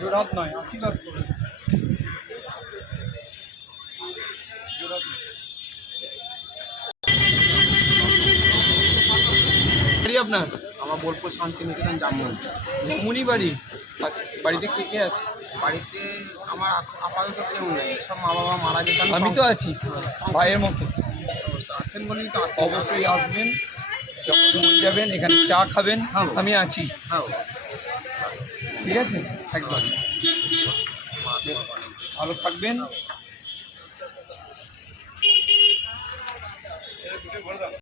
জোড়াত নয় আশীর্বাদ করে আপনার? আমার বোলপুর শান্তিনিকেতন জামুন মুনি বাড়ি বাড়িতে কে কে আছে? বাড়িতে আমার আপাতত কেউ নেই। সব মা বাবা মারা গেছেন আমি তো আছি ভাইয়ের মতো। আছেন বলেই তো আসেন অবশ্যই আসবেন যখন যাবেন এখানে চা খাবেন আমি আছি। হ্যাঁ ঠিক আছে? একবার ভালো থাকবেন।